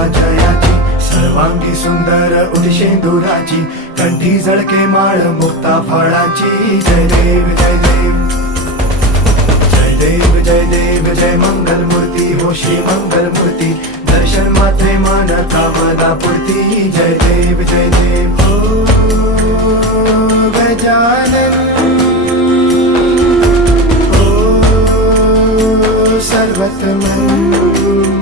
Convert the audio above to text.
शोभा जयाची, सर्वांगी सुंदर उदिशेंदुराची, कंठी झळके माळ मुक्ता फळाची. जय देव जय देव जय देव जय देव जय मंगल मूर्ती हो श्री मंगल मूर्ती, दर्शन मात्रे मन कामना पूर्ती. जय देव जय देव हो गजानन हो सर्वतमन.